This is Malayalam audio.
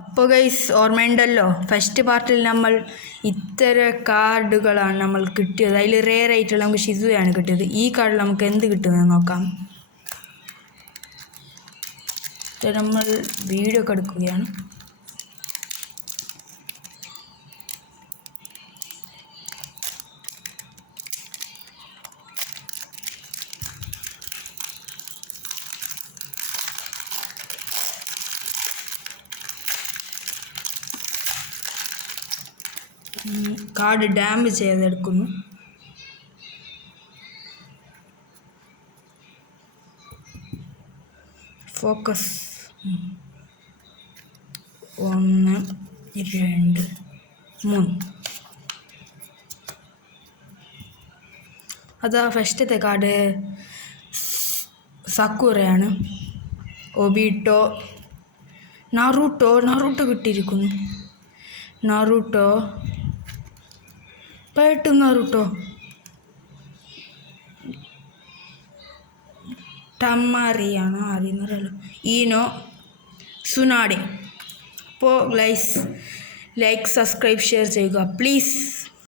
അപ്പോൾ ഗൈസ് ഓർമ്മയുണ്ടല്ലോ, ഫസ്റ്റ് പാർട്ടിൽ നമ്മൾ ഇത്തര കാർഡുകളാണ് നമ്മൾ കിട്ടിയത്. അതിൽ റെയർ ആയിട്ടുള്ള നമുക്ക് ഷിസുയാണ് കിട്ടിയത്. ഈ കാർഡിൽ നമുക്ക് എന്ത് കിട്ടുമെന്ന് നോക്കാം. നമ്മൾ വീഡിയോ ഒക്കെ എടുക്കുകയാണ്. കാർഡ് ഡാമേജ് ചെയ്തെടുക്കുന്നു. ഫോക്കസ് 1 2 3. അതാ ഫസ്റ്റത്തെ കാർഡ് സക്കുറയാണ്. ഒബിട്ടോ, നാറൂട്ടോ കിട്ടിയിരിക്കുന്നു. നാറൂട്ടോ പെട്ടും നാറൂട്ടോ, ടമാറിയാണ് അറിയുന്നല്ലോ, ഈനോ, സുനാഡെ. അപ്പോൾ ലൈക്ക് സബ്സ്ക്രൈബ് ഷെയർ ചെയ്യുക പ്ലീസ്.